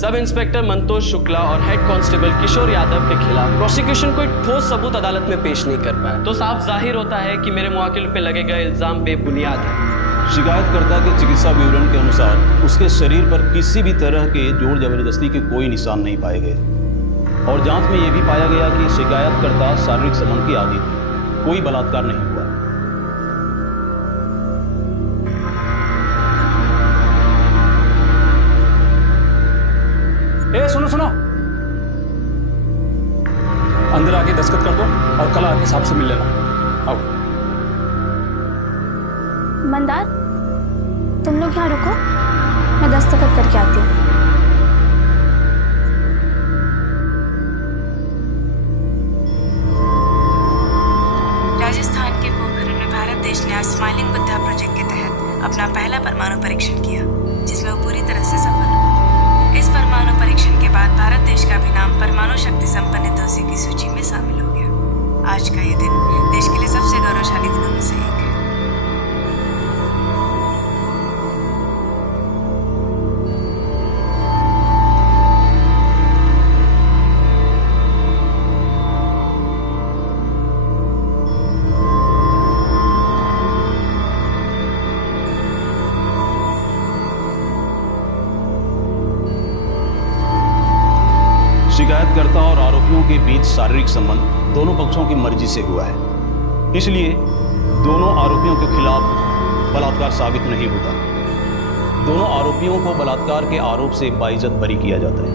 Sub inspector Mantosh Shukla और head constable Kishore Yadav के खिलाफ प्रोसिक्यूशन कोई ठोस सबूत अदालत में पेश नहीं कर पाया, तो साफ जाहिर होता है कि मेरे मुवक्किल पे लगे गए इल्जाम बेबुनियाद है। शिकायतकर्ता के चिकित्सा विवरण के अनुसार उसके शरीर पर किसी भी तरह के जोर जबरदस्ती के कोई निशान नहीं पाए गए और जांच में यह भी पाया गया कि शिकायतकर्ता शारीरिक संबंध की आदी थी, कोई बलात्कार नहीं हुआ। सुनो सुनो, अंदर आके दस्तखत कर दो और कल आके साहब से मिल लेना। आओ। मंदार, तुम लोग यहाँ रुको, मैं दस्तखत करके आती हूँ। राजस्थान के पोखरण में भारत देश ने आज स्माइलिंग बुद्धा प्रोजेक्ट के तहत अपना पहला परमाणु परीक्षण किया, जिसमें वो पूरी तरह से सफल हुआ। इस परमाणु परीक्षण के बाद भारत देश का भी नाम परमाणु शक्ति संपन्न देशों की सूची में शामिल हो गया। आज का ये दिन देश के लिए सबसे गौरवशाली दिनों में से एक है। शिकायतकर्ता और आरोपियों के बीच शारीरिक संबंध दोनों पक्षों की मर्जी से हुआ है, इसलिए दोनों आरोपियों के खिलाफ बलात्कार साबित नहीं होता। दोनों आरोपियों को बलात्कार के आरोप से बाइज्जत बरी किया जाता है।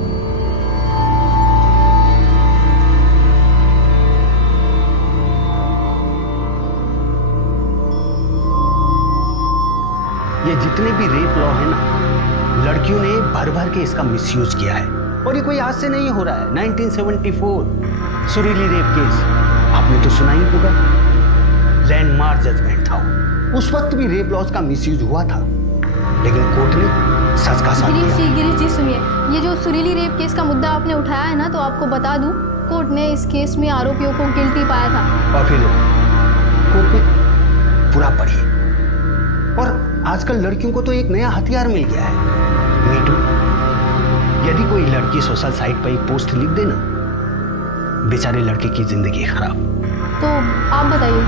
ये जितने भी रेप लॉ है ना, लड़कियों ने भर भर के इसका मिसयूज किया है और ये कोई आज से नहीं हो रहा है। 1974 सुरीली रेप केस आपने तो सुना ही होगा, लैंडमार्क जजमेंट था वो। उस वक्त भी रेप लॉज का मिसयूज हुआ था, लेकिन कोर्ट ने सच का साथ दिया। गिरीश जी सुनिए, ये जो सुरीली रेप केस का मुद्दा आपने उठाया है ना, तो आपको बता दूं, कोर्ट ने इस केस में आरोपियों को गिल्टी पाया था। और फिर कोर्ट में पूरा पढ़िए। और आजकल लड़कियों को तो एक नया हथियार मिल गया है, मीटू। यदि कोई लड़की सोशल साइट पर एक पोस्ट लिख दे ना, बेचारे लड़के की जिंदगी खराब। तो आप बताइए,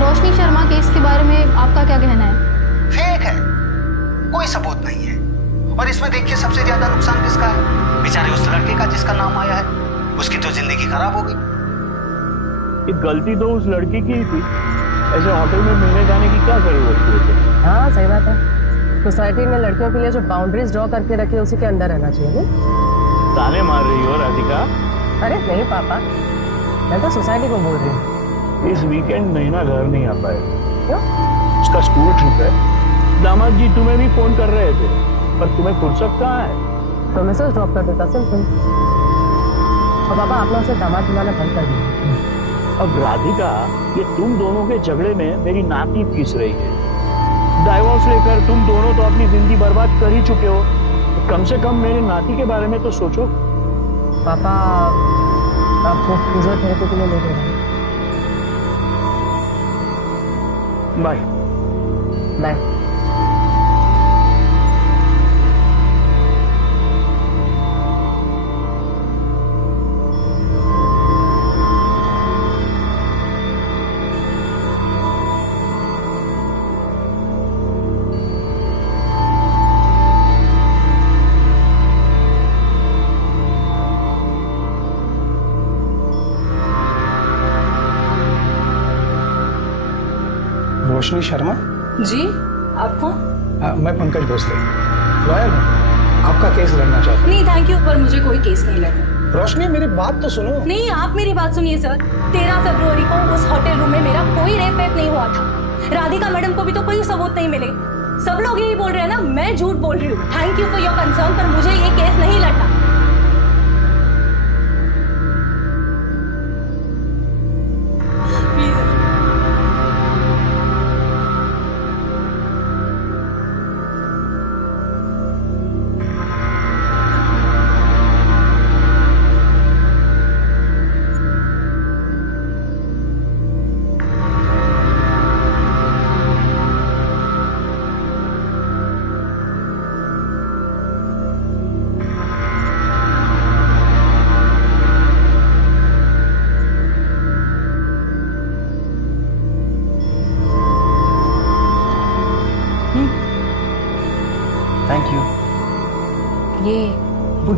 रोशनी शर्मा केस के बारे में आपका क्या कहना है? फेक है, कोई सबूत नहीं है। और इसमें देखिए सबसे ज्यादा नुकसान किसका है? बेचारे उस लड़के का जिसका नाम आया है, उसकी तो जिंदगी खराब हो गई। ये गलती तो उस लड़की की ही थी, ऐसे होटल में मिलने जाने की क्या जरूरत थी? हाँ सही बात है, सोसाइटी ने लड़कियों के लिए जो बाउंड्रीज ड्रॉ करके रखी है उसी के अंदर रहना चाहिए। ताने मार रही हो राधिका? अरे नहीं पापा, मैं तो सोसाइटी को बोल रही हूँ। इस वीकेंड महीना घर नहीं आ पाए। क्यों? उसका स्कूल ट्रिप है। दामाद जी तुम्हें भी फोन कर रहे थे, पर तुम्हें फुर्सत कहाँ है? तो मैसेज ड्रॉप कर देता सिंपल। और पापा आपने उसे दामाद बुलाना बंद कर दिया। अब राधिका, ये तुम दोनों के झगड़े में मेरी नाती पीस रही है। डाइवोर्स लेकर तुम दोनों तो अपनी जिंदगी बर्बाद कर ही चुके हो, तो कम से कम मेरे नाती के बारे में तो सोचो। पापा आपको फिजियोथेरेपी के लिए ले गए। Bye bye. रोशनी शर्मा जी, आप कौन? मैं पंकज भोसले, लॉयर हूँ। आपका केस लड़ना चाहता हूँ। नहीं थैंक यू, पर मुझे कोई केस नहीं लड़ना। रोशनी मेरी बात तो सुनो। नहीं, आप मेरी बात सुनिए सर। 13 फरवरी को उस होटल रूम में मेरा कोई रेप नहीं हुआ था। राधिका मैडम को भी तो कोई सबूत नहीं मिले। सब लोग यही बोल रहे हैं ना, मैं झूठ बोल रही हूँ। Thank you for your concern, पर मुझे ये केस नहीं लड़ना।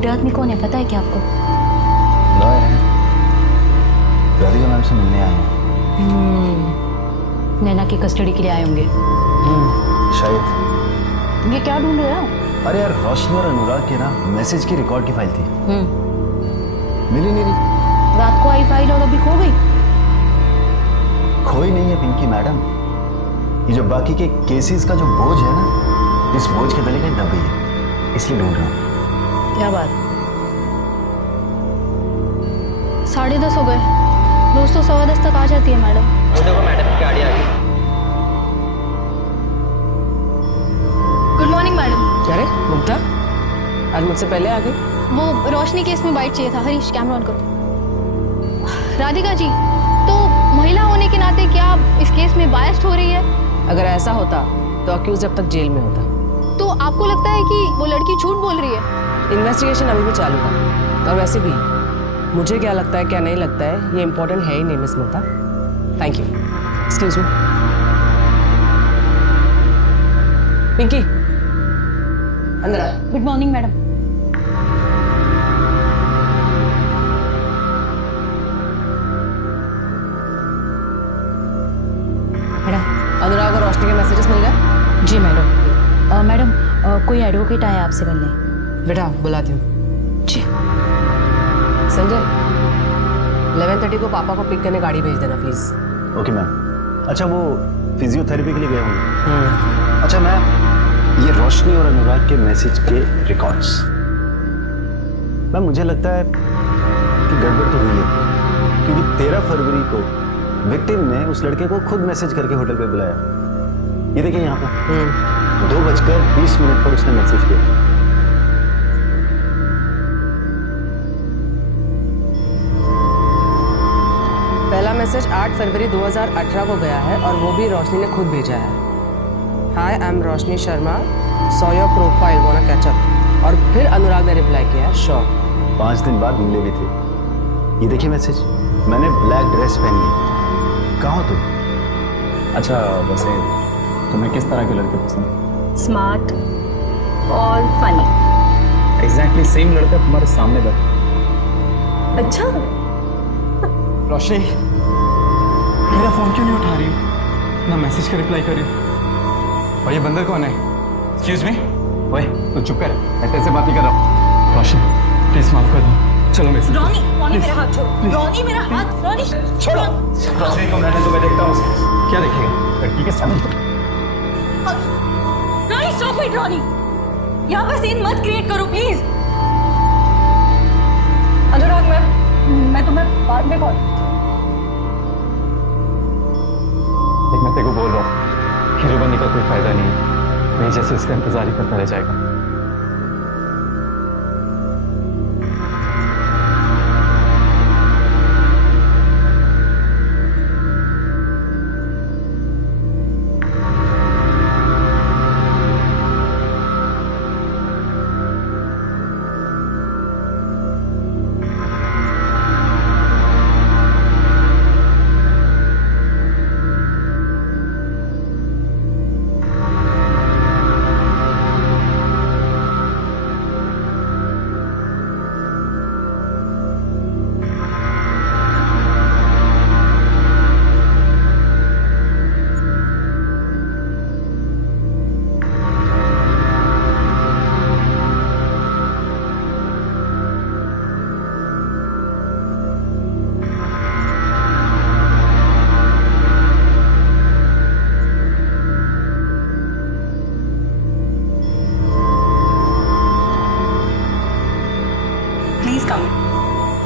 बूढ़े आदमी कौन है, पता है क्या आपको? लॉयर है, राधिका मैम से मिलने आए हैं। नैना की कस्टडी के लिए आए होंगे। शायद। ये क्या ढूंढ रहे हो? अरे यार, रोशनी और अनुराग के ना मैसेज की रिकॉर्ड की फाइल थी, मिली नहीं रही। रात को आई फाइल और अभी खो गई? खोई नहीं है पिंकी मैडम, ये जो बाकी के केसेस का जो बोझ है ना, इस बोझ के तले कहीं दब गई है, इसलिए ढूंढ रहा हूँ। क्या बात? 10:30 हो गए, रोज तो 10:15 तक आ जाती है मैडम। देखो मैडम की गाड़ी आ गई। Good morning madam. अरे मुग्धा, आज मुझसे पहले आ गई? वो रोशनी केस में बाइट चाहिए था। हरीश, कैमरा ऑन करो। राधिका जी, तो महिला होने के नाते क्या आप इस केस में बायस्ड हो रही है? अगर ऐसा होता तो अक्यूज जब तक जेल में होता। तो आपको लगता है कि वो लड़की झूठ बोल रही है? इन्वेस्टिगेशन अभी भी चालू है, और वैसे भी मुझे क्या लगता है क्या नहीं लगता है ये इंपॉर्टेंट है ही नहीं miss Mugdha. Thank you. Excuse me Pinky, अंदर आ। Good morning madam. Madam, Anurag और रोशनी के मैसेजेस मिल गए? जी मैडम। मैडम, कोई एडवोकेट आया आपसे मिलने। बेटा बुलाती हूँ। जी। संजय, 11:30 को पापा को पिक करने गाड़ी भेज देना प्लीज। Okay ma'am. अच्छा, वो फिजियोथेरेपी के लिए गए होंगे। अच्छा मैम, ये रोशनी और अनुराग के मैसेज के रिकॉर्ड्स, मैम मुझे लगता है कि गड़बड़ तो हुई है, क्योंकि 13 फरवरी को विक्टिम ने उस लड़के को खुद मैसेज करके होटल पे बुलाया। ये देखिए यहाँ पर 2:20 पर उसने मैसेज किया। पहला मैसेज 8 फरवरी 2018 को गया है और वो भी रोशनी ने खुद भेजा है। Hi, I am Roshni Sharma, saw your profile, wanna catch up. और फिर अनुराग ने रिप्लाई किया, श्योर। 5 दिन बाद मिले भी थे। ये देखिए मैसेज, मैंने ब्लैक ड्रेस पहनी है, कहाँ हो तुम? अच्छा, वैसे तुम्हें किस तरह के लड़के पसंद? स्मार्ट और फनी। एग्जैक्टली सेम लड़का तुम्हारे सामने बैठा। अच्छा, रोशनी, मेरा फोन क्यों नहीं उठा रही हो? ना मैसेज का रिप्लाई कर रही हो। और ये बंदर कौन है? Excuse me. ओए, तू चुप कर, मैं तेरे से बात नहीं कर रहा हूँ। रोशनी, प्लीज माफ कर दो। चलो मेरे साथ। रॉनी मेरा हाथ छोड़ो। रॉनी मेरा हाथ, रॉनी छोड़ो। रोशनी को रहने दो, मैं देखता हूँ उसे। क्या देखेगा? लड़की के सामने। Ronnie stop it. रॉनी, यहाँ पर सीन मत क्रिएट करो प्लीज। अनुराग, मैं तुम्हें बाद में कॉल। एक मैं तेरे को बोल रहा हूँ, हीरो बनने का कोई फायदा नहीं है, मैं जैसे इसका इंतजार ही करता रह जाएगा।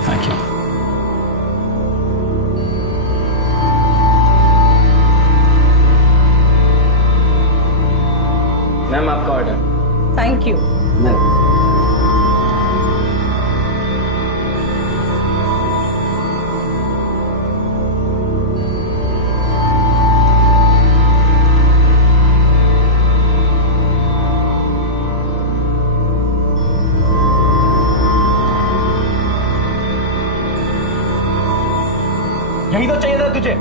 Thank you. मैम, आपका ऑर्डर। Thank you. यही तो चाहिए था तुझे।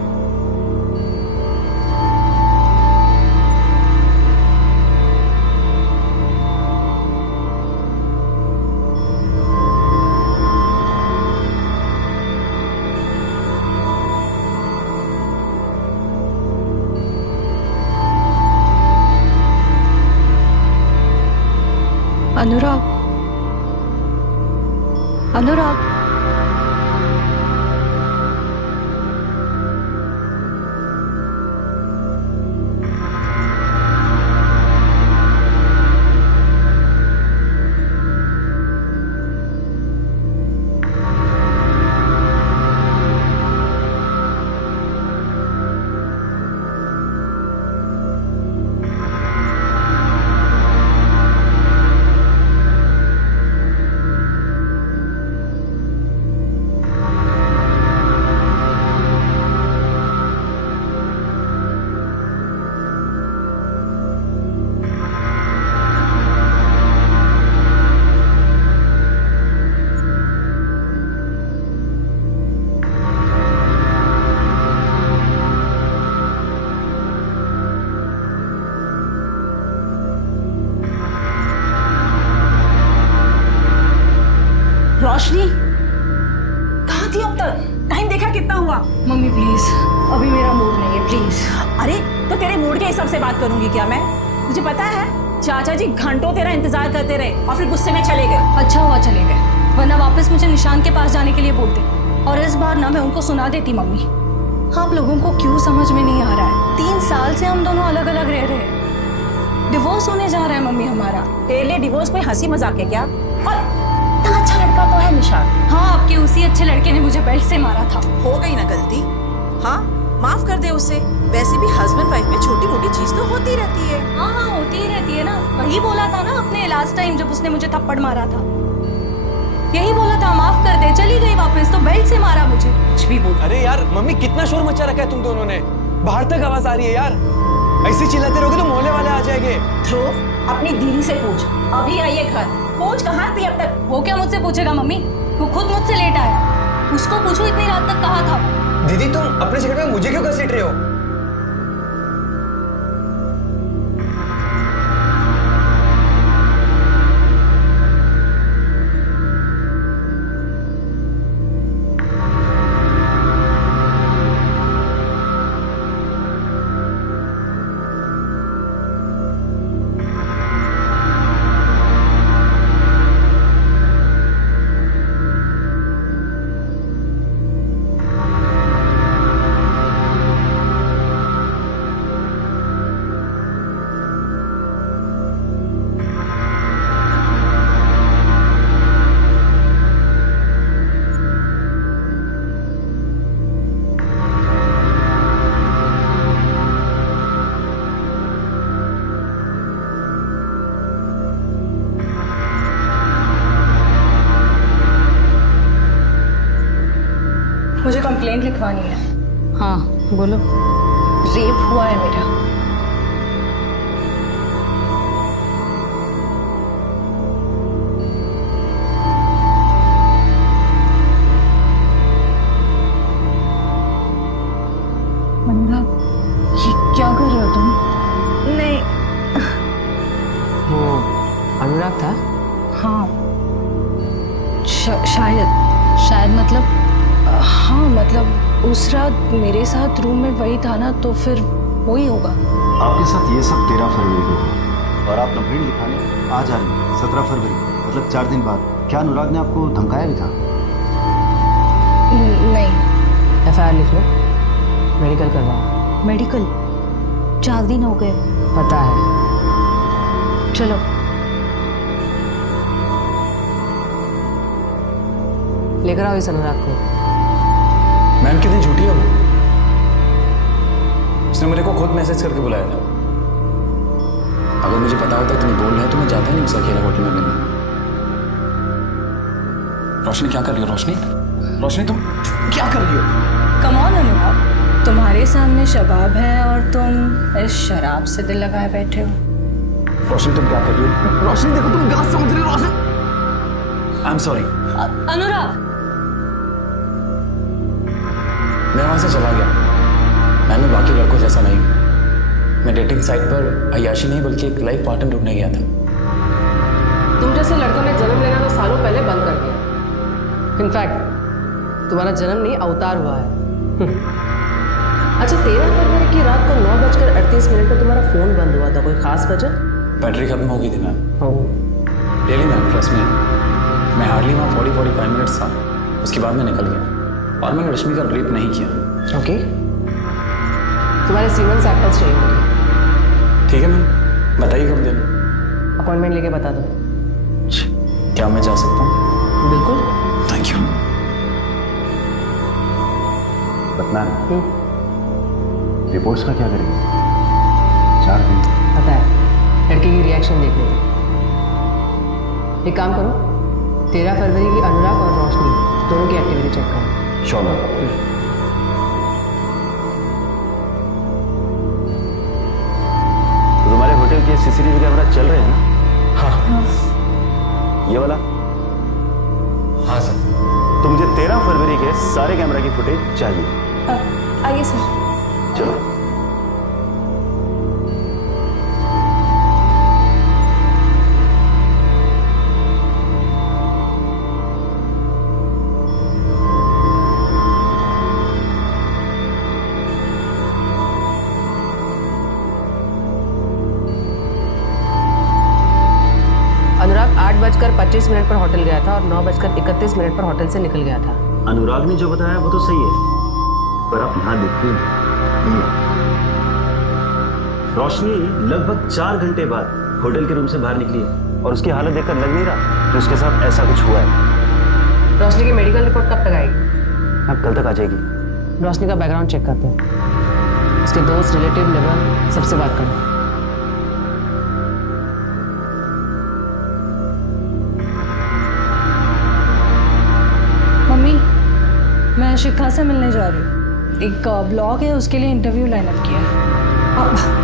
अनुराग, अनुराग, रोशनी कहाँ थी अब तक? टाइम देखा कितना हुआ? मम्मी प्लीज, अभी मेरा मूड नहीं है, प्लीज। अरे तो तेरे मूड के हिसाब से बात करूंगी क्या मैं? मुझे पता है चाचा जी घंटों तेरा इंतजार करते रहे और फिर गुस्से में चले गए। अच्छा हुआ चले गए, वरना वापस मुझे निशान के पास जाने के लिए बोलते, और इस बार ना मैं उनको सुना देती। मम्मी, आप लोगों को क्यों समझ में नहीं आ रहा है? 3 साल से हम दोनों अलग अलग रह रहे हैं, डिवोर्स होने जा रहा है मम्मी हमारा। तेरे लिए डिवोर्स कोई हंसी मजाक है क्या? और इतना अच्छा लड़का तो है निशान। हाँ, आपके उसी अच्छे लड़के ने मुझे बेल्ट से मारा था। हो गई ना गलती, हाँ माफ कर दे उसे। वैसे भी हस्बैंड वाइफ में छोटी मोटी चीज तो होती रहती है। हाँ हाँ, होती ही रहती है ना। वही बोला था ना अपने लास्ट टाइम जब उसने मुझे थप्पड़ मारा था, यही बोला था माफ कर दे। चली गई वापस तो बेल्ट से मारा मुझे। कुछ भी बोल। अरे यार मम्मी, कितना शोर मचा रखा है तुम दोनों ने, बाहर तक आवाज आ रही है यार। ऐसे चिल्लाते रहोगे तो मोहल्ले वाले आ जाएंगे। ध्रुव, अपनी दीदी से पूछ, अभी आई है घर, पूछ कहाँ थी अब तक? वो क्या मुझसे पूछेगा मम्मी, वो खुद मुझसे लेट आया। उसको पूछो इतनी रात तक कहाँ था। दीदी तुम अपने चक्कर में मुझे क्यों घसीट रहे हो? मुझे कंप्लेंट लिखवानी है। हाँ बोलो। रेप हुआ है मेरा। अनुराग, ये क्या कर रहे हो तुम? नहीं, वो अनुराग था? हाँ शायद मतलब हाँ मतलब उस रात मेरे साथ रूम में वही था ना, तो फिर वही होगा। आपके साथ ये सब 13 फरवरी को हुआ और आप कंप्लेंट लिखाने आज आ रही हैं 17 फरवरी, मतलब 4 दिन बाद। क्या अनुराग ने आपको धमकाया भी था? नहीं। FIR लिख लो, मेडिकल करवाओ। मेडिकल? 4 दिन हो गए। पता है। चलो। लेकर आओ इस अनुराग को। मैम कितनी झूठी है वो, उसने मेरे को खुद मैसेज करके बुलाया था। अगर मुझे पता होता तुम्हें बोल रहा है तो मैं जाता नहीं उसे अकेले होटल में मिलने। रोशनी क्या कर रही हो? रोशनी, रोशनी तुम क्या कर रही हो? कम ऑन अनुराग, तुम्हारे सामने शबाब है और तुम इस शराब से दिल लगाए बैठे हो। रोशनी तुम क्या कर रही हो? रोशनी देखो तुम गलत समझ रही हो। रोशनी आई एम सॉरी। अनुराग, मैं वहां से चला गया। मैं बाकी लड़कों जैसा नहीं हूं। मैं डेटिंग साइट पर अय्याशी नहीं बल्कि एक लाइफ पार्टनर ढूंढने गया था। तुम जैसे लड़कों ने जन्म लेना तो सालों पहले बंद कर दिया। इनफैक्ट तुम्हारा जन्म नहीं अवतार हुआ है। अच्छा, 13 फरवरी की रात को 9:38 पर तुम्हारा फोन बंद हुआ था, कोई खास वजह? बैटरी खत्म हो गई थी ma'am. Really ma'am, trust me, मैं हार्डली वहाँ 40-45 मिनट्स था, उसके बाद मैं निकल गया और मैंने रश्मि का रेप नहीं किया। ओके, तुम्हारे सीमेंस सैंपल्स चाहिए होंगे। ठीक है मैम, बताइए कब देना। अपॉइंटमेंट लेके बता दो। क्या मैं जा सकता हूँ? बिल्कुल। Thank you. बतना रिपोर्ट्स का क्या करेंगे? 4 दिन पता है, लड़के की रिएक्शन देखने में। एक काम करो, 13 फरवरी की अनुराग और रोशनी दोनों की एक्टिविटी चेक करो। चलो। तो तुम्हारे होटल के सीसीटीवी कैमरा चल रहे हैं ना? हाँ। ये वाला? हाँ सर। तो मुझे 13 फरवरी के सारे कैमरा की फुटेज चाहिए। आइए सर। चलो। अनुराग 8:25 पर होटल गया था और 9:31 पर होटल से निकल गया था। अनुराग ने जो बताया वो तो सही है, पर आप यहाँ देखते हैं रोशनी लगभग 4 घंटे बाद होटल के रूम से बाहर निकली है और उसकी हालत देखकर लग नहीं रहा कि उसके साथ ऐसा कुछ हुआ है। रोशनी की मेडिकल रिपोर्ट कब तक आएगी? अब कल तक आ जाएगी। रोशनी का बैकग्राउंड चेक करते हैं, उसके दोस्त, रिलेटिव, नेबर सबसे बात करो। मम्मी, मैं शिखा से मिलने जा रही हूँ। एक ब्लॉग है, उसके लिए इंटरव्यू लाइनअप किया है।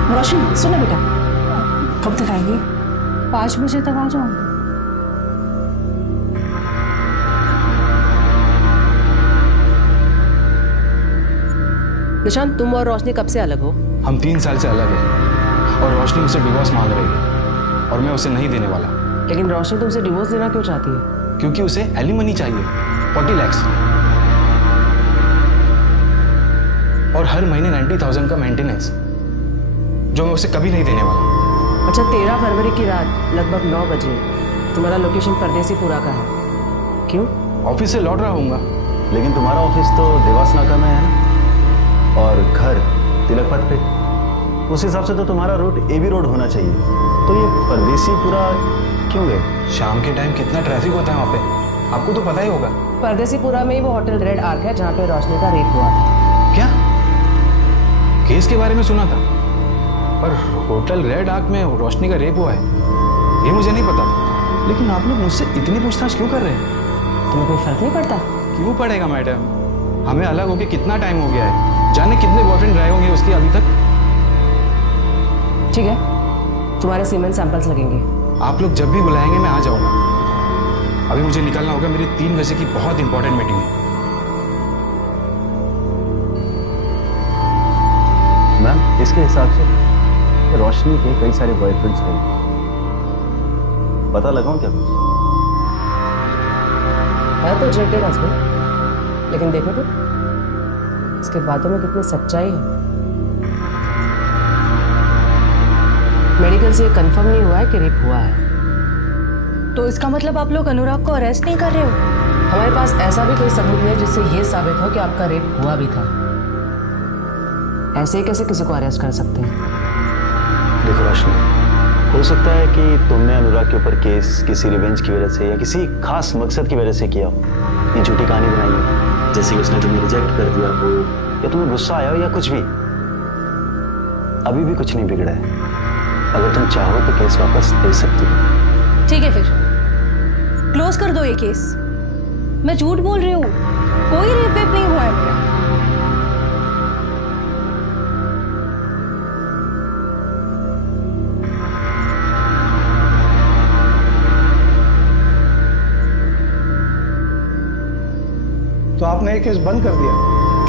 रोशनी सुनो बेटा, कब तक आएंगी? 5 बजे तक आ जाऊँगी। निशांत, तुम और रोशनी कब से अलग हो? हम 3 साल से अलग हैं और रोशनी मुझसे डिवोर्स मांग रही है और मैं उसे नहीं देने वाला। लेकिन रोशनी तुमसे डिवोर्स देना क्यों चाहती है? क्योंकि उसे एलिमनी चाहिए, 40 लाख और हर महीने 90,000 का मेंटेनेंस, जो मैं उसे कभी नहीं देने वाला। अच्छा, 13 फरवरी की रात लगभग 9 बजे तुम्हारा लोकेशन परदेसीपुरा का है, क्यों? ऑफिस से लौट रहा हूँगा। लेकिन तुम्हारा ऑफिस तो देवास नाका में है ना, और घर तिलक पथ पे। उस हिसाब से तो तुम्हारा रूट एबी रोड होना चाहिए, तो ये परदेसीपुरा क्यों गए? शाम के टाइम कितना ट्रैफिक होता है वहाँ पे, आपको तो पता ही होगा। परदेसीपुरा में ही वो होटल रेड आर्क है जहाँ पे रोशनी का रेप हुआ था। क्या? केस के बारे में सुना था, पर होटल रेड आर्क में रोशनी का रेप हुआ है ये मुझे नहीं पता था। लेकिन आप लोग मुझसे इतनी पूछताछ क्यों कर रहे हैं? तुम्हें कोई फर्क नहीं पड़ता? क्यों पड़ेगा मैडम, हमें अलग होके कितना टाइम हो गया है, जाने कितने बॉयफ्रेंड रहे होंगे उसके अभी तक। ठीक है, तुम्हारे सीमेन सैंपल्स लगेंगे। आप लोग जब भी बुलाएंगे मैं आ जाऊंगा। अभी मुझे निकलना होगा, मेरी 3 बजे की बहुत इंपॉर्टेंट मीटिंग है। मैम, इसके हिसाब से रोशनी के कई सारे बॉयफ्रेंड्स थे, पता लगाऊं क्या कुछ? है तो जेटेड हस्बैंड, लेकिन देखो तो इसके बातों में कितनी सच्चाई है। मेडिकल से कंफर्म नहीं हुआ है कि रेप हुआ है। तो इसका मतलब आप लोग अनुराग को अरेस्ट नहीं कर रहे हो? हमारे पास ऐसा भी कोई सबूत नहीं है जिससे ये साबित हो कि आपका रेप हुआ भी था। ऐसे ही कैसे किसी को अरेस्ट कर सकते हैं? देखो रोशनी, हो सकता है कि तुमने अनुराग के ऊपर केस किसी रिवेंज की वजह से या किसी खास मकसद की वजह से किया हो, ये झूठी कहानी बनाई है, जैसे कि उसने तुम्हें रिजेक्ट कर दिया हो या तुम्हें गुस्सा आया हो या कुछ भी। अभी भी कुछ नहीं बिगड़ा है, अगर तुम चाहो तो केस वापस ले सकती हो। ठीक है, फिर क्लोज कर दो ये केस। मैं झूठ बोल रही हूँ, कोई रेप वेप नहीं हुआ है मेरा। तो आपने ये केस बंद कर दिया?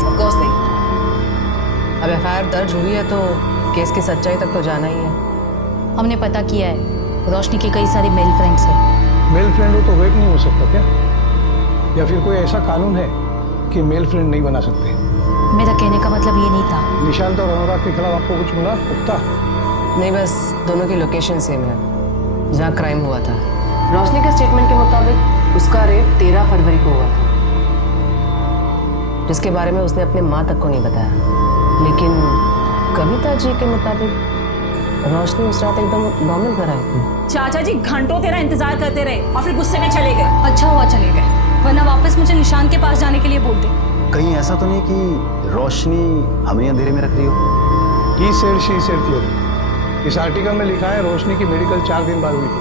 ऑफ कोर्स नहीं। अब एफआईआर दर्ज हुई है तो केस की सच्चाई तक तो जाना ही है। हमने पता किया है, रोशनी के कई सारे मेल फ्रेंड्स हैं। मेल फ्रेंड हो तो रेप नहीं हो सकता क्या? या फिर कोई ऐसा कानून है कि मेल फ्रेंड नहीं बना सकते? मेरा कहने का मतलब ये नहीं था। निशांत और अनुराग के खिलाफ आपको कुछ मिला पुख्ता? नहीं, बस दोनों की लोकेशन सेम है जहाँ क्राइम हुआ था। रोशनी के स्टेटमेंट के मुताबिक उसका रेप 13 फरवरी को हुआ था, जिसके बारे में उसने अपने माँ तक को नहीं बताया। लेकिन कविता जी के मुताबिक रोशनी उस रात एकदम नॉर्मल घर आई थी। चाचा जी घंटों तेरा इंतजार करते रहे और फिर गुस्से में चले गए। अच्छा हुआ चले गए, वरना वापस मुझे निशान के पास जाने के लिए बोलते। कहीं ऐसा तो नहीं कि रोशनी हमें अंधेरे में रख रही हो? He said she said theory. इस आर्टिकल में लिखा है रोशनी की मेडिकल 4 दिन बाद हुई थी।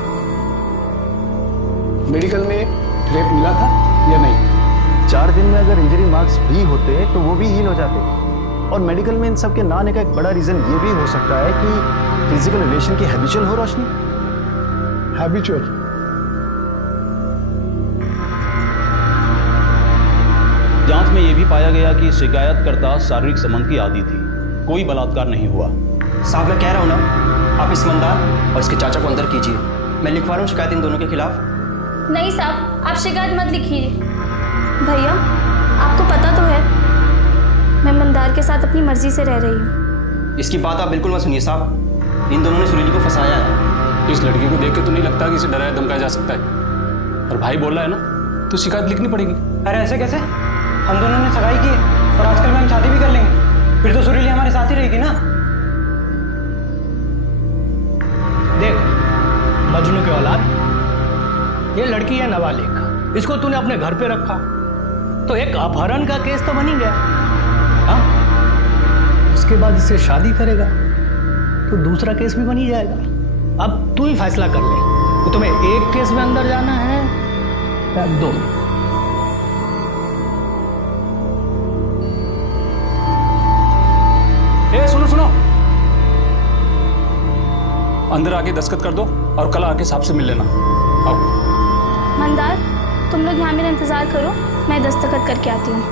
मेडिकल में रेप मिला था या नहीं? 4 दिन में अगर इंजरी मार्क्स भी होते तो वो भी हील हो जाते। और मेडिकल में इन सब के ना आने का एक बड़ा रीजन ये भी हो सकता है कि फिजिकल रिलेशन की हैबिचुअल हो रोशनी। हैबिचुअल? जांच में यह भी पाया गया कि शिकायतकर्ता शारीरिक संबंध की आदी थी, कोई बलात्कार नहीं हुआ। साहब मैं कह रहा हूँ ना, आप इस मंदार और इसके चाचा को अंदर कीजिए। मैं लिखवा रहा हूँ शिकायत इन दोनों के खिलाफ। नहीं साहब, आप शिकायत मत लिखिए। भैया आपको पता तो है मैं मंदार के साथ अपनी मर्जी से रह रही हूँ। इसकी बात आप बिल्कुल मत सुनिए साहब, इन दोनों ने सुरीली को फंसाया है। इस लड़की को देख के तो नहीं लगता कि इसे डराया धमकाया जा सकता है, और भाई बोल रहा है ना तो शिकायत लिखनी पड़ेगी। अरे ऐसे कैसे? हम दोनों ने सगाई की और आजकल में हम शादी भी कर लेंगे, फिर तो सुरीली हमारे साथ ही रहेगी ना। देख मजनू के औलाद, ये लड़की है नाबालिग, इसको तूने अपने घर पे रखा तो एक अपहरण का केस तो बन ही गया। हाँ, उसके बाद इससे शादी करेगा तो दूसरा केस भी बन ही जाएगा। अब तू ही फैसला कर ले कि तुम्हें एक केस में अंदर जाना है या 2। सुनो सुनो, अंदर आके दस्तखत कर दो और कल आके साहब से मिल लेना। आओ। मंदार तुम लोग यहाँ मेरा इंतजार करो, मैं दस्तखत करके आती हूँ।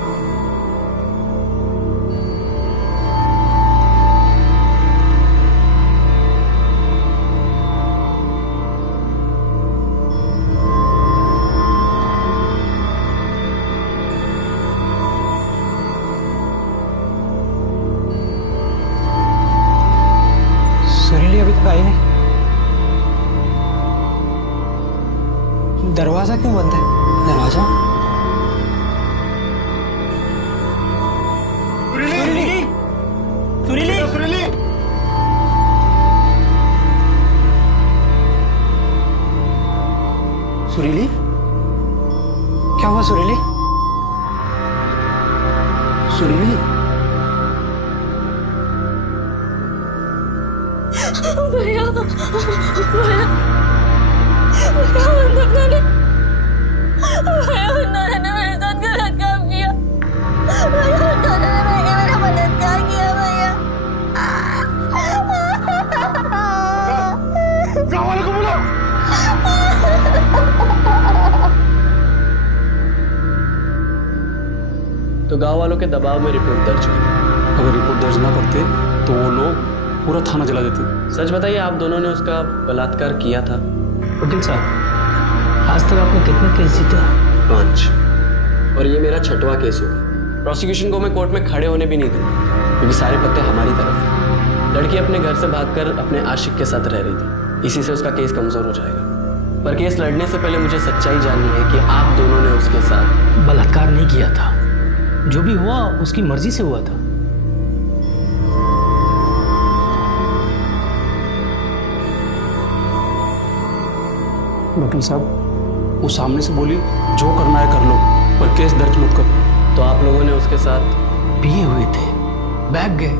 सुरीली अभी तक आई नहीं। दरवाजा क्यों बंद है? दरवाजा? सुरीली! सुरीली! सुरीली! सुरीली? क्या हुआ सुरीली? सुरीली? भैया भैया भैया ने मेरे साथ गलत काम किया। भैया ने मेरा बलात्कार किया। भैया गाँव वालों को बुलाओ। तो गांव वालों के दबाव में रिपोर्ट दर्ज हुई। अगर रिपोर्ट दर्ज ना करते तो वो लोग पूरा थाना जला देते। सच बताइए, आप दोनों ने उसका बलात्कार किया था? वकील साहब, आज तक आपने कितने केस जीते? 5, और ये मेरा 6वां केस होगा। प्रोसिक्यूशन को मैं कोर्ट में खड़े होने भी नहीं दूंगा, क्योंकि सारे पत्ते हमारी तरफ हैं। लड़की अपने घर से भागकर अपने आशिक के साथ रह रही थी, इसी से उसका केस कमजोर हो जाएगा। पर केस लड़ने से पहले मुझे सच्चाई जाननी है कि आप दोनों ने उसके साथ बलात्कार नहीं किया था, जो भी हुआ उसकी मर्जी से हुआ था। वकील साहब, वो सामने से बोली जो करना है कर लो, पर केस दर्ज मत करो। तो आप लोगों ने उसके साथ पिए हुए थे, बैग गए,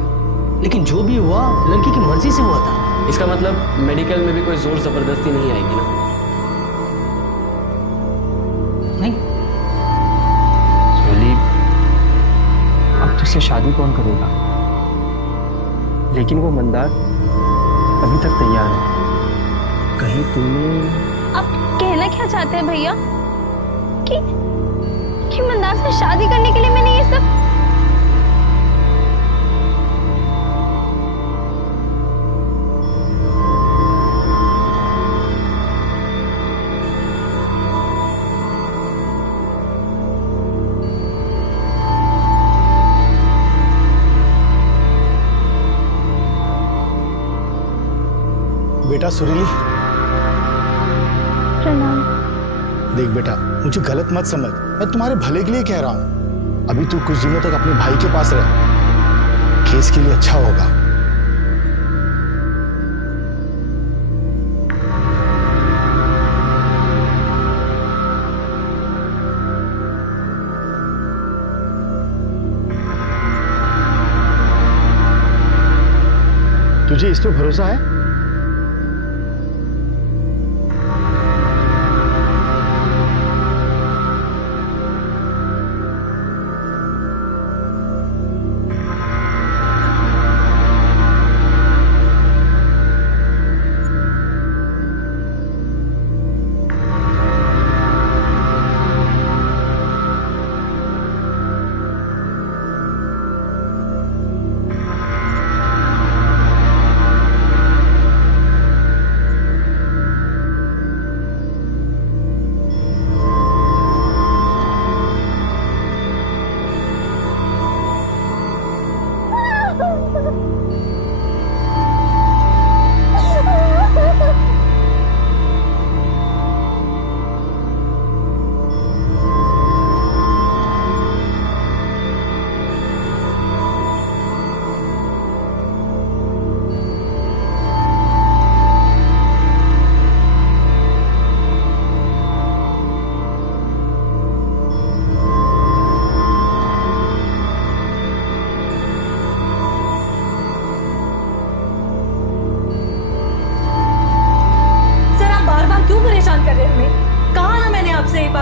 लेकिन जो भी हुआ लड़की की मर्जी से हुआ था। इसका मतलब मेडिकल में भी कोई जोर जबरदस्ती नहीं आएगी ना? नहीं। सुरीली, अब तुझसे शादी कौन करेगा? लेकिन वो मंदार अभी तक तैयार है। कहीं तुमने... आप कहना क्या चाहते हैं भैया कि मंदार से शादी करने के लिए मैंने ये सब... बेटा सुरीली, प्रणाम। देख बेटा, मुझे गलत मत समझ, मैं तुम्हारे भले के लिए कह रहा हूँ। अभी तू कुछ दिनों तक अपने भाई के पास रह, केस के लिए अच्छा होगा। तुझे इस पे भरोसा है?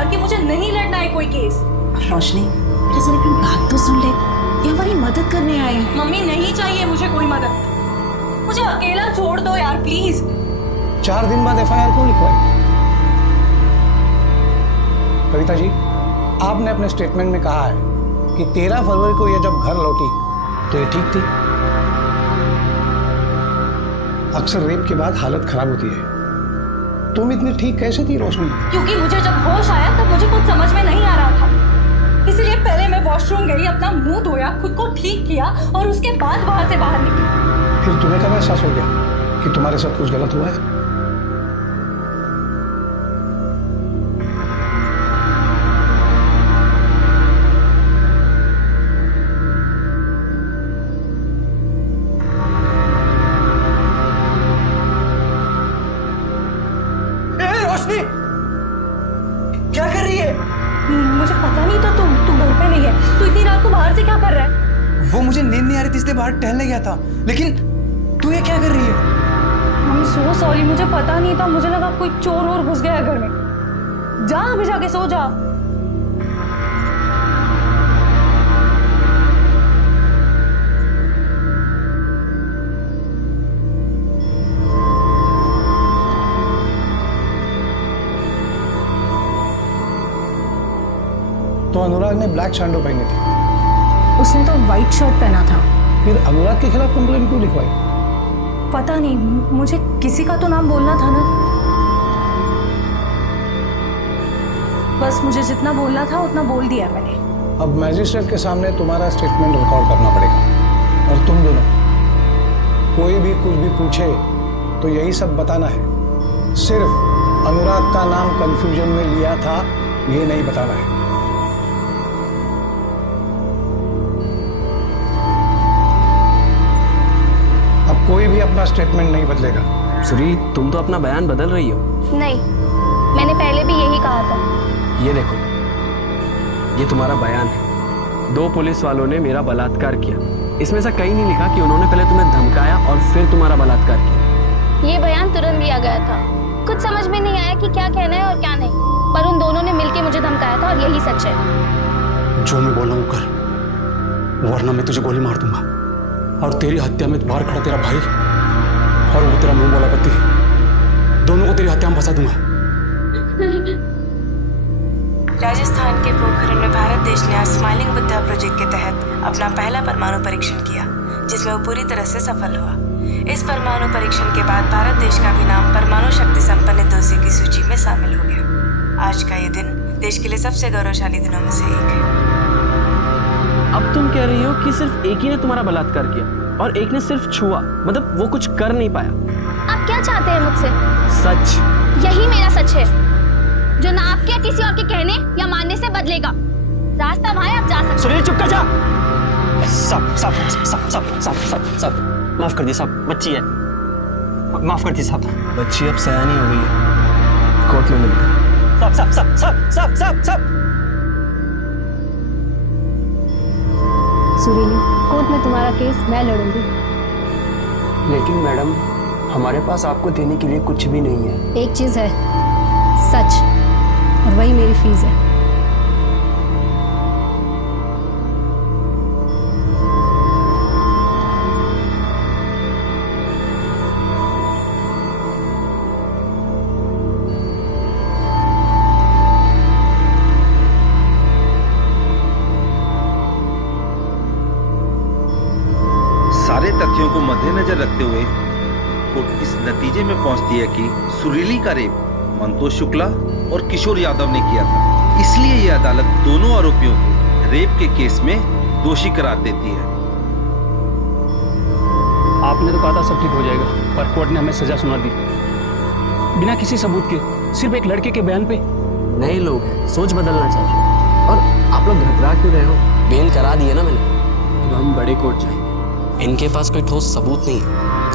कि मुझे नहीं लड़ना है कोई केस। रोशनी, मेरा जरा एक बात तो सुन ले, ये हमारी मदद करने आए हैं। मम्मी नहीं चाहिए मुझे कोई मदद, मुझे अकेला छोड़ दो यार प्लीज। 4 दिन बाद FIR क्यों लिखवाई? कविता जी, आपने अपने स्टेटमेंट में कहा है कि 13 फरवरी को ये जब घर लौटी तो ये ठीक थी। अक्सर रेप के बाद हालत खराब होती है। तुम इतनी ठीक कैसे थी रोशनी? क्योंकि मुझे जब होश आया तब मुझे कुछ समझ में नहीं आ रहा था, इसलिए पहले मैं वॉशरूम गई, अपना मुंह धोया, खुद को ठीक किया और उसके बाद वहां से बाहर निकली। फिर तुम्हें कब एहसास हो गया कि तुम्हारे साथ कुछ गलत हुआ है? क्या कर रही है? मुझे पता नहीं था तू घर पे नहीं है। तू इतनी रात को बाहर से क्या कर रहा है? वो मुझे नींद नहीं आ रही थी इसलिए बाहर टहलने गया था, लेकिन तू ये क्या कर रही है? I'm so sorry, मुझे पता नहीं था, मुझे लगा कोई चोर और घुस गया है घर में। जा अभी जाके सो जा। तो अनुराग ने ब्लैक शैंडो पहनी थी, उसने तो व्हाइट शर्ट पहना था। फिर अनुराग के खिलाफ कंप्लेंट क्यों लिखवाई? पता नहीं, मुझे किसी का तो नाम बोलना था ना। बस मुझे जितना बोलना था उतना बोल दिया मैंने। अब मैजिस्ट्रेट के सामने तुम्हारा स्टेटमेंट रिकॉर्ड करना पड़ेगा और तुम दोनों कोई भी कुछ भी पूछे तो यही सब बताना है। सिर्फ अनुराग का नाम कंफ्यूजन में लिया था ये नहीं बताना है। अब कोई भी अपना स्टेटमेंट नहीं बदलेगा। सुरीली, तुम तो अपना बयान बदल रही हो। नहीं, मैंने पहले भी यही कहा था। ये देखो, ये तुम्हारा बयान है। 2 पुलिस वालों ने मेरा बलात्कार किया, इसमें से कहीं नहीं लिखा कि उन्होंने पहले तुम्हें धमकाया और फिर तुम्हारा बलात्कार किया। ये बयान तुरंत दिया गया था, कुछ समझ में नहीं आया कि क्या कहना है और क्या नहीं, पर उन दोनों ने मिलकर मुझे धमकाया था और यही सच है। जो मैं बोल रहा हूँ कर, वरना मैं तुझे गोली मार दूंगा और तेरी हत्या में बाहर खड़ा तेरा भाई और वो तेरा मुंह वाला पति, दोनों को तेरी हत्या में फंसा दूंगा। राजस्थान के पोखरण में भारत देश ने स्माइलिंग बुद्धा प्रोजेक्ट के तहत अपना पहला परमाणु परीक्षण किया, जिसमें वो पूरी तरह से सफल हुआ। इस परमाणु परीक्षण के बाद भारत देश का भी नाम परमाणु शक्ति संपन्न देशों की सूची में शामिल हो गया। आज का ये दिन देश के लिए सबसे गौरवशाली दिनों में से एक है। अब तुम कह रही हो कि सिर्फ एक ही ने तुम्हारा बलात्कार किया और एक ने सिर्फ छुआ, मतलब वो कुछ कर नहीं पाया। आप क्या चाहते हैं मुझसे? सच। यही मेरा सच है। जो ना आपके या किसी और के कहने या मानने से बदलेगा। रास्ता वहां है, आप जा सकते हैं। सुरीली चुप कर जा। सब माफ कर दी साहब, बच्ची है, माफ कर दी साहब। बच्ची अब सयानी हो गई है, कोर्ट में मिलते हैं। सब। सुरीली, कोर्ट में तुम्हारा केस मैं लड़ूंगी। लेकिन मैडम, हमारे पास आपको देने के लिए कुछ भी नहीं है। एक चीज है, सच, और वही मेरी फीस है। सारे तथ्यों को मद्देनजर रखते हुए कोर्ट इस नतीजे में पहुंचती है कि सुरीली का रेप मंतोष शुक्ला और किशोर यादव ने किया था। इसलिए यह अदालत दोनों आरोपियों को रेप के केस में दोषी करार देती है। आपने तो कहा था सब ठीक हो जाएगा, पर कोर्ट ने हमें सजा सुना दी बिना किसी सबूत के, सिर्फ एक लड़के के बयान पे। नए लोग हैं, सोच बदलना चाहिए। और आप लोग घबरा क्यों रहे हो? बेल करा दी है ना मैंने, अब हम बड़े कोर्ट जाएंगे। इनके पास कोई ठोस सबूत नहीं है।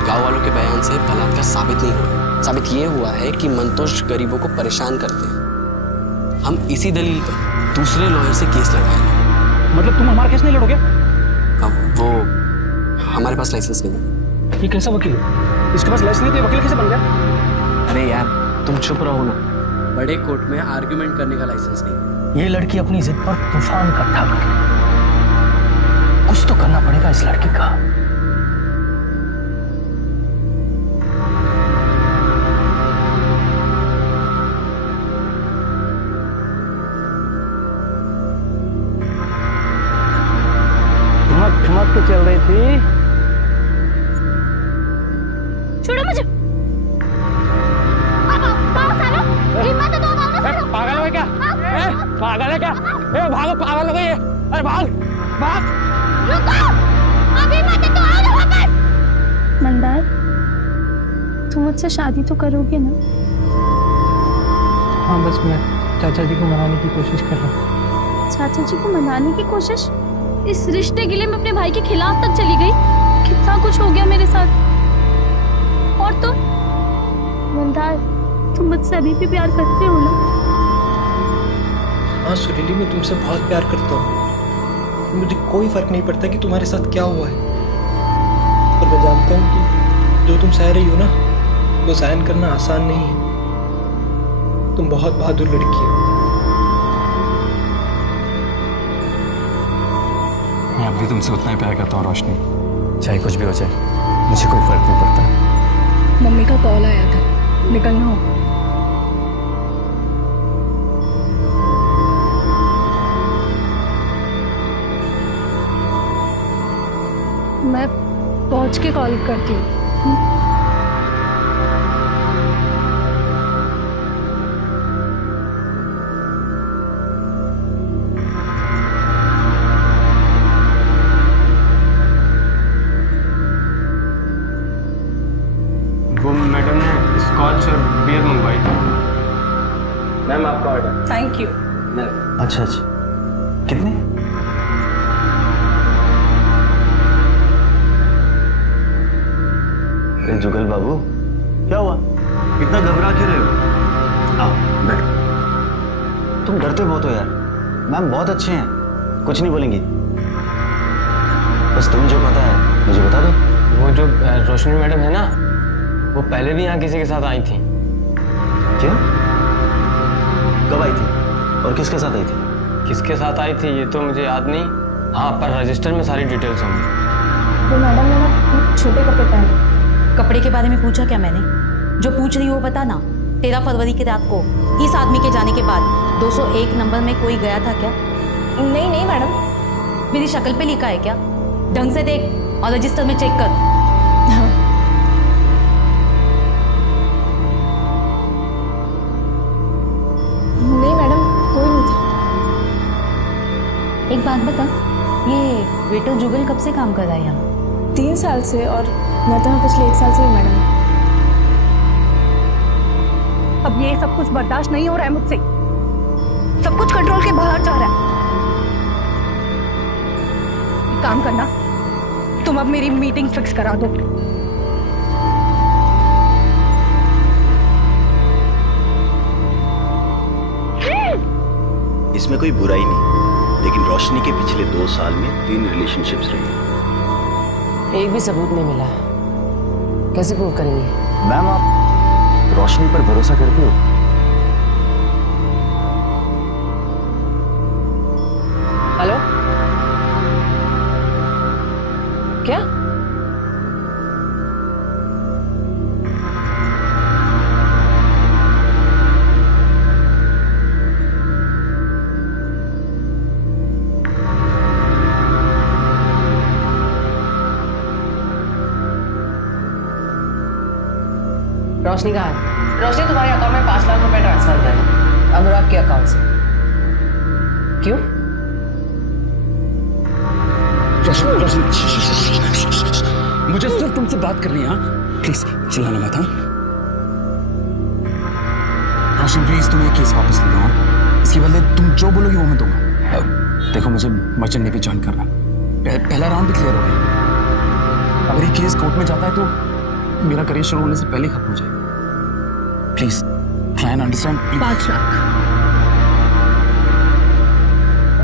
गांव वालों के बयान से बलात्कार साबित नहीं हुआ। साबित ये हुआ है कि मंतोष गरीबों को परेशान करते हैं। हम इसी दलील पर दूसरे लॉयर से केस लगाएंगे। मतलब तुम हमारा केस नहीं लड़ोगे? अब वो हमारे पास लाइसेंस नहीं है। ये कैसा वकील है? इसके पास लाइसेंस नहीं तो ये वकील कैसे बन गया? अरे यार तुम चुप रहो ना, बड़े कोर्ट में आर्ग्यूमेंट करने का लाइसेंस नहीं है। ये लड़की अपनी जिद पर तूफान इकट्ठा कर रही है। कुछ तो करना पड़ेगा इस लड़की का। ठुमक तो चल रही थी। छोड़ो मुझे। हिम्मत है तो पागल है क्या? पागल है क्या? भागो, पागल हो गई है। अरे भाग। रुको, अभी मत तो आओ ना वापस। मंदार, तुम मुझसे शादी तो करोगे ना? हाँ, बस मैं चाचा जी को मनाने की कोशिश कर रहा हूँ। चाचा जी को मनाने की कोशिश? इस रिश्ते के लिए मैं अपने भाई के खिलाफ तक चली गई। कितना कुछ हो गया मेरे साथ। और तुम मंदार, तुम मुझसे अभी भी प्यार करते हो ना? हाँ सुरीली, मैं तुमसे बहुत प्यार करता हूँ। मुझे कोई फर्क नहीं पड़ता कि तुम्हारे साथ क्या हुआ है, पर मैं जानता हूँ कि जो तुम सह रही हो ना, वो सहन करना आसान नहीं है। तुम बहुत बहादुर लड़की हो। मैं अब भी तुमसे उतना ही प्यार करता हूँ रोशनी। चाहे कुछ भी हो जाए, मुझे कोई फर्क नहीं पड़ता। मम्मी का कॉल आया था, निकलना होगा। मैं पहुंच के कॉल करती हूँ। वो मैडम ने स्कॉच और बियर मंगवाई थी। मैम आपका ऑर्डर। Thank you. अच्छा, कितने? जुगल बाबू, क्या हुआ? इतना घबरा क्यों रहे हो? आओ बैठो। तुम डरते बहुत हो यार। मैम बहुत अच्छे हैं, कुछ नहीं बोलेंगी। बस तुम्हें जो पता है मुझे बता दो। वो जो रोशनी मैडम है ना, वो पहले भी यहाँ किसी के साथ आई थी। क्या? कब आई थी और किसके साथ आई थी? किसके साथ आई थी ये तो मुझे याद नहीं। हाँ, पर रजिस्टर में सारी डिटेल्स होंगी। तो मैडम ने ना छोटे कपड़े पहने। कपड़े के बारे में पूछा क्या मैंने? जो पूछ रही हो बता ना। 13 फरवरी की रात को इस आदमी के जाने के बाद 201 नंबर में कोई गया था क्या? नहीं नहीं मैडम। मेरी शक्ल पे लिखा है क्या? ढंग से देख और रजिस्टर में चेक कर। हाँ। नहीं मैडम, कोई नहीं था। एक बात बता, ये वेटर जुगल कब से काम कर रहा है यहाँ? 3 साल से, और मैं तो यहाँ पिछले 1 साल से हूँ मैडम। अब ये सब कुछ बर्दाश्त नहीं हो रहा है मुझसे। सब कुछ कंट्रोल के बाहर जा रहा है। एक काम करना, तुम अब मेरी मीटिंग फिक्स करा दो। इसमें कोई बुराई नहीं, लेकिन रोशनी के पिछले 2 साल में 3 रिलेशनशिप्स रहे। एक भी सबूत नहीं मिला, कैसे प्रूव करेंगे? मैम आप रोशनी पर भरोसा करती हो? हेलो, क्या? रोशनी कहाँ है? रोशनी, तुम्हारे अकाउंट में 5 लाख रुपए ट्रांसफर हुए हैं अनुराग के अकाउंट से। क्यों? मुझे सिर्फ तुमसे बात करनी है, प्लीज चिल्लाना मत। हाँ रोशन प्लीज, तुम ये केस वापस ले लो। इसके बदले तुम जो बोलोगी वो मैं दूंगा। देखो मुझे मर्चेंट नेवी ज्वाइन करना, पहला राउंड भी क्लियर हो गया। अगर ये केस कोर्ट में जाता है तो मेरा करियर शुरू होने से पहले खत्म हो जाएगा। Please try and understand. 5 lakh.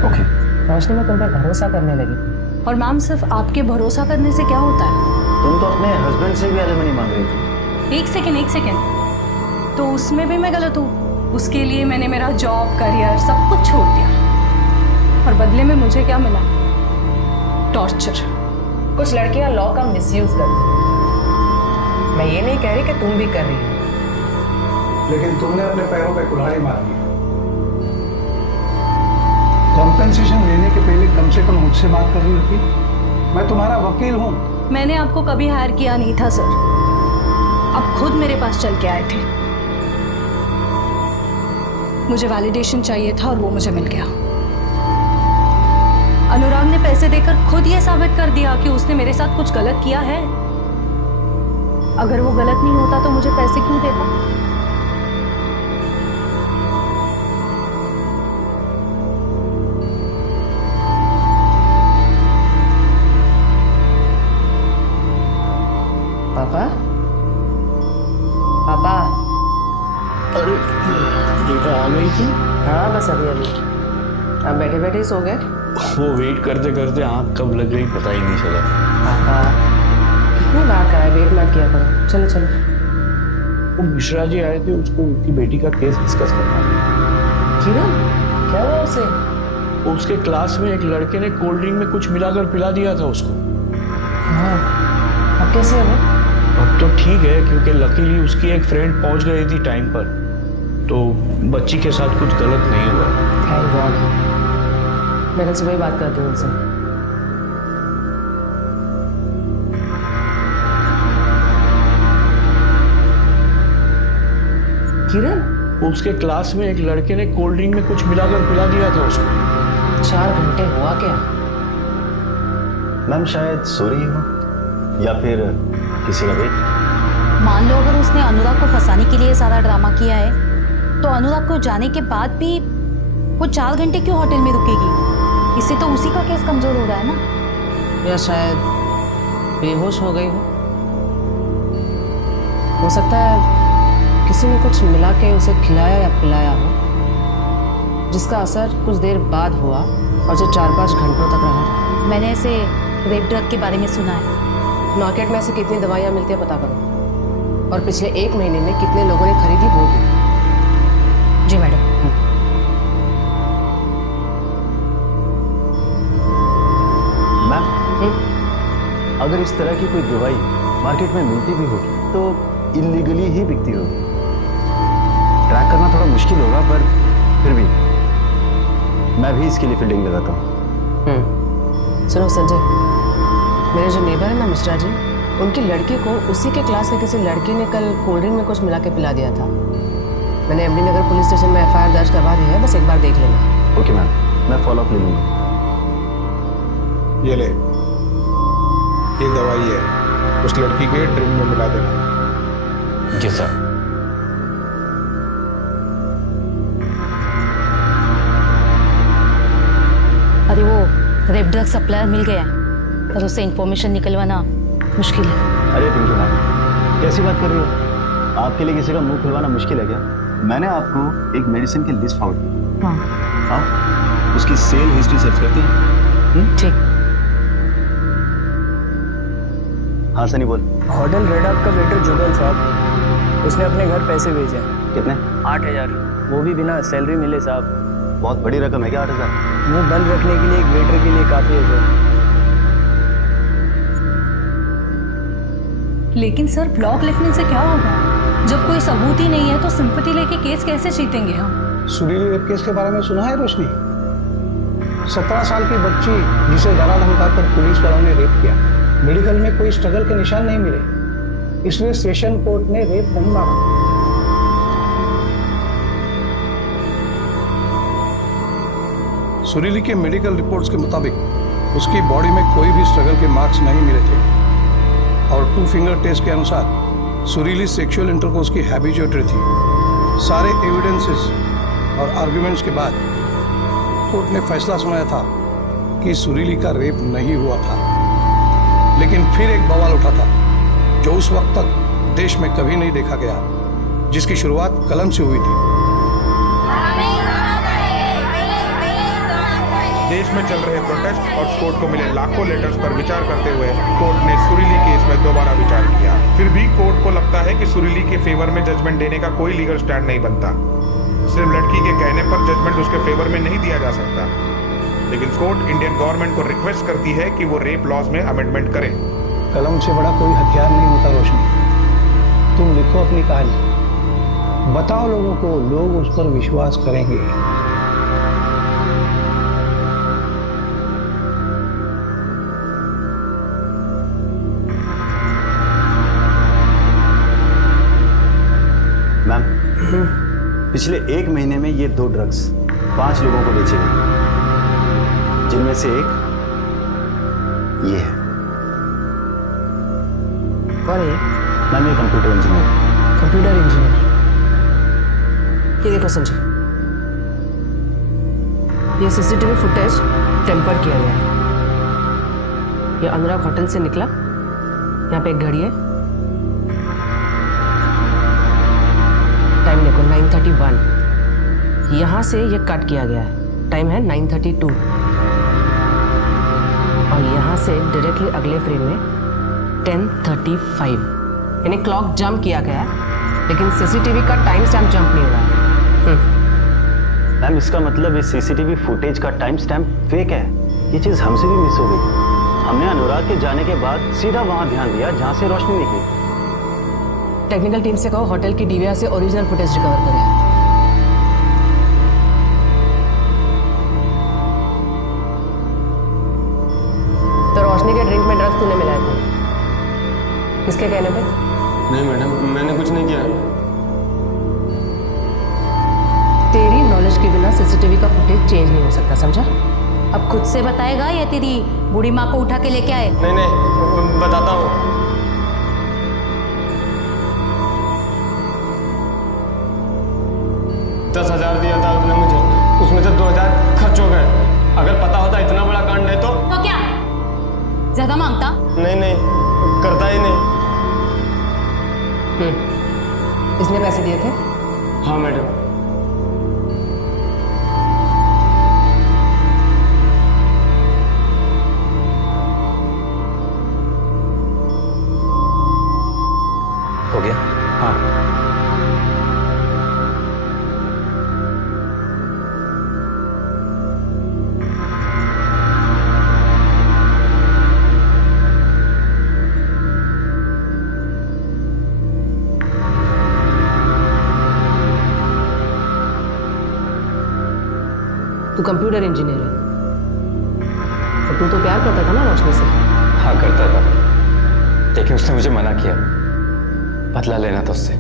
Okay. Roshni, मैं तुम पर भरोसा करने लगी थी। और मैम, सिर्फ आपके भरोसा करने से क्या होता है? तुम तो अपने हस्बैंड से भी एलिमनी मांग रही थी। एक सेकेंड, तो उसमें भी मैं गलत हूँ? उसके लिए मैंने मेरा जॉब, करियर सब कुछ छोड़ दिया, और बदले में मुझे क्या मिला? टॉर्चर। कुछ लड़कियां लॉ का मिसयूज करती हैं। मैं ये नहीं कह रही कि तुम भी कर रही हो, लेकिन तुमने अपने पैरों पे कुल्हाड़ी मार दी। कॉम्पेंसेशन लेने के पहले कम से कम मुझसे बात कर रही होती। मैं तुम्हारा वकील हूँ। मैंने आपको कभी हायर किया नहीं था सर, आप खुद मेरे पास चल के आए थे। मुझे वैलिडेशन चाहिए था और वो मुझे मिल गया। अनुराग ने पैसे देकर खुद ये साबित कर दिया कि उसने मेरे साथ कुछ गलत किया है। अगर वो गलत नहीं होता तो मुझे पैसे क्यों देता? पापा, पापा। अरे बेटा आ गई थी? हाँ बस अभी अभी। आप बैठे बैठे ही सो गए? वो वेट करते करते आँख कब लग गई पता ही नहीं चला। पापा कितनी बार कहा है वेट मत किया करो। चलो चलो। वो मिश्रा जी आए थे, उसको उनकी बेटी का केस डिस्कस करना था। किरण, क्या हुआ उसे? उसके क्लास में एक लड़के ने कोल्ड ड्रिंक में कुछ मिलाकर पिला दिया था उसको। हाँ, अब कैसे है वो? अब तो ठीक है, क्योंकि लकीली उसकी एक फ्रेंड पहुंच गई थी टाइम पर, तो बच्ची के साथ कुछ गलत नहीं हुआ। Thank God. मैं कल सुबह ही बात करती हूँ उनसे। किरण, उसके क्लास में एक लड़के ने कोल्ड ड्रिंक में कुछ मिलाकर पिला दिया था उसको। 4 घंटे हुआ क्या? मैम शायद सो रही हो या फिर किसी का वेट। मान लो अगर उसने अनुराग को फंसाने के लिए सारा ड्रामा किया है, तो अनुराग को जाने के बाद भी वो 4 घंटे क्यों होटल में रुकेगी? इससे तो उसी का केस कमजोर हो रहा है ना। या शायद बेहोश हो गई हो सकता है किसी ने कुछ मिला के उसे खिलाया या पिलाया हो, जिसका असर कुछ देर बाद हुआ और जो 4-5 घंटों तक रहा। मैंने ऐसे रेप ड्रग के बारे में सुना है। मार्केट में ऐसे कितनी दवाइयाँ मिलती है पता करो, और पिछले 1 महीने में कितने लोगों ने खरीदी वो भी। जी मैडम। मैम, अगर इस तरह की कोई दवाई मार्केट में मिलती भी होगी तो इलीगली ही बिकती होगी। ट्रैक करना थोड़ा मुश्किल होगा, पर फिर भी मैं भी इसके लिए फील्डिंग लगाता हूँ। सुनो संजय, मेरे जो नेबर है ना मिश्रा जी, उनकी लड़की को उसी के क्लास के किसी लड़की ने कल कोल्ड ड्रिंक में कुछ मिला के पिला दिया था। मैंने एमडी नगर पुलिस स्टेशन में एफआईआर दर्ज करवा दी है, बस एक बार देख लेना। ओके मैम, मैं फॉलो अप ले लूँगा। ये ले, ये दवाई है, उस लड़की के ड्रिंक में मिला देना। जी सर। रेप ड्रग सप्लायर मिल गया और उससे इंफॉर्मेशन निकलवाना मुश्किल है। अरे पिंकी मैम, कैसी बात कर रही हो? आपके लिए किसी का मुंह खुलवाना मुश्किल है क्या? मैंने आपको एक मेडिसिन की लिस्ट फॉरवर्ड की। हाँ, उसकी सेल हिस्ट्री सर्च करते हैं। ठीक। हाँ सनी बोल। होटल रेड आप का वेटर जुगल साहब, उसने अपने घर पैसे भेजे। कितने? 8,000, वो भी बिना सैलरी मिले साहब। बहुत बड़ी रकम है क्या 8,000? वो बंद रखने के लिए एक वेटर के लिए काफी है सर। लेकिन सर ब्लॉक लिखने से क्या होगा? जब कोई सबूत ही नहीं है तो सिंपैथी लेके केस कैसे जीतेंगे हम? सुरीली रेप केस के बारे में सुना है रोशनी? 17 साल की बच्ची जिसे डरा धमकाकर पुलिस वालों ने रेप किया। मेडिकल में कोई स्ट्रगल के निशान नहीं मिले, इसलिए सेशन कोर्ट ने रेप नहीं माना। सुरीली के मेडिकल रिपोर्ट्स के मुताबिक उसकी बॉडी में कोई भी स्ट्रगल के मार्क्स नहीं मिले थे और 2 फिंगर टेस्ट के अनुसार सुरीली सेक्सुअल इंटरकोर्स की हैबिचुएटर थी। सारे एविडेंसेस और आर्गुमेंट्स के बाद कोर्ट ने फैसला सुनाया था कि सुरीली का रेप नहीं हुआ था। लेकिन फिर एक बवाल उठा था जो उस वक्त तक देश में कभी नहीं देखा गया, जिसकी शुरुआत कलम से हुई थी। देश में चल रहे प्रोटेस्ट और कोर्ट को मिले लाखों लेटर्स पर विचार करते हुए कोर्ट ने सुरीली केस में दोबारा विचार किया। फिर भी कोर्ट को लगता है कि सुरीली के फेवर में जजमेंट देने का कोई लीगल स्टैंड नहीं बनता। सिर्फ लड़की के कहने पर जजमेंट उसके फेवर में नहीं दिया जा सकता। लेकिन कोर्ट इंडियन गवर्नमेंट को रिक्वेस्ट करती है कि वो रेप लॉज में अमेंडमेंट करे। कलम से बड़ा कोई हथियार नहीं होता रोशनी। तुम लिखो अपनी कहानी, बताओ लोगों को, लोग उस पर विश्वास करेंगे। मैम, पिछले 1 महीने में ये 2 ड्रग्स 5 लोगों को बेचे गए, जिनमें से एक ये है। कौन है? मैम ये कंप्यूटर इंजीनियर। Computer engineer? ये देखो संजय, ये सीसीटीवी फुटेज टेम्पर किया गया है। ये अनुराग होटल से निकला, यहाँ पे एक घड़ी है, टाइम देखो 9:31। यहाँ से ये कट किया गया है, टाइम है 9:32। और यहाँ से डायरेक्टली अगले फ्रेम में 10:35, यानी क्लॉक जंप किया गया है, लेकिन सीसीटीवी का टाइम स्टैम्प जंप नहीं हुआ। मैम इसका मतलब इस सीसीटीवी फुटेज का टाइम स्टैम्प फेक है। ये चीज हमसे भी मिस हो गई। हमने अनुराग के जाने के बाद सीधा वहां ध्यान दिया जहां से रोशनी निकली। टेक्निकल टीम से कहो होटल की डीवीआर से ओरिजिनल फुटेज रिकवर करें। तो रोशनी के ड्रिंक में ड्रग्स तूने मिलाए थे, किसके कहने पे? नहीं मैडम, मैंने कुछ नहीं किया। तेरी नॉलेज के बिना सीसीटीवी का फुटेज चेंज नहीं हो सकता, समझा? अब खुद से बताएगा या तेरी बूढ़ी माँ को उठा के लेके आए? नहीं नहीं, बताता हूँ। $10,000 दिया था उसने मुझे, उसमें से 2,000 खर्च हो गए। अगर पता होता इतना बड़ा कांड है तो क्या ज्यादा मांगता? नहीं नहीं, करता ही नहीं। इसने पैसे दिए थे? हाँ मैडम। हो गया? हाँ। तू कंप्यूटर इंजीनियर है और तू तो प्यार करता था ना रोशनी से? हाँ करता था, लेकिन उसने मुझे मना किया। बदला लेना था उससे।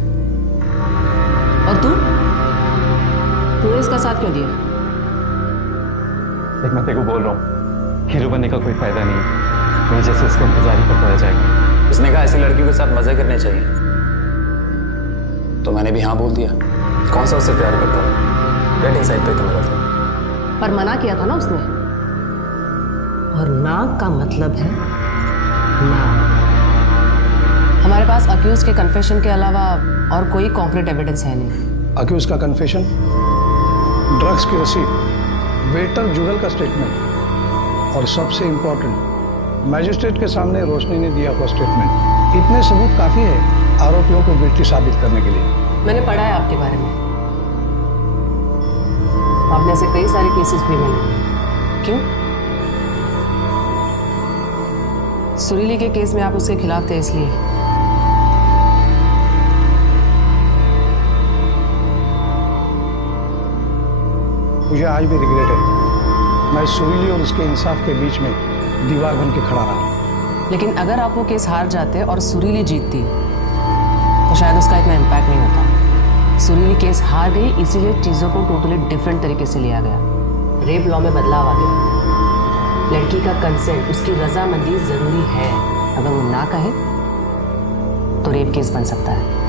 और तूने इसका साथ क्यों दिया? देख मैं तेरे को बोल रहा हूँ, हीरो बनने का कोई फायदा नहीं है। मेरे जैसे इसका इंतजार ही करता रह जाएगा। उसने कहा ऐसी लड़कियों के साथ मजे करने चाहिए, तो मैंने भी हाँ बोल दिया। कौन सा उससे प्यार करता था? डेटिंग साइट पे तो मिला था। पर मना किया था ना उसने। और ना का मतलब है ना। हमारे पास अक्यूज के कन्फेशन के अलावा और कोई कॉन्क्रीट एविडेंस है नहीं। अक्यूज का कन्फेशन, ड्रग्स की रसीद, वेटर जुगल का स्टेटमेंट और सबसे इंपॉर्टेंट मैजिस्ट्रेट के सामने रोशनी ने दिया हुआ स्टेटमेंट, इतने सबूत काफी है आरोपियों को गिल्टी साबित करने के लिए। मैंने पढ़ा है आपके बारे में, आपने ऐसे कई सारे केसेस भी मिले। क्यों? सुरीली के केस में आप उसके खिलाफ थे इसलिए। मुझे आज भी रिग्रेट है, मैं सुरीली और उसके इंसाफ के बीच में दीवार बन के खड़ा रहा। लेकिन अगर आप वो केस हार जाते और सुरीली जीतती तो शायद उसका इतना इम्पैक्ट नहीं होता। सुरीली केस हार गई, इसीलिए चीज़ों को टोटली डिफरेंट तरीके से लिया गया। रेप लॉ में बदलाव आ गया। लड़की का कंसेंट, उसकी रजामंदी जरूरी है। अगर वो ना कहे तो रेप केस बन सकता है।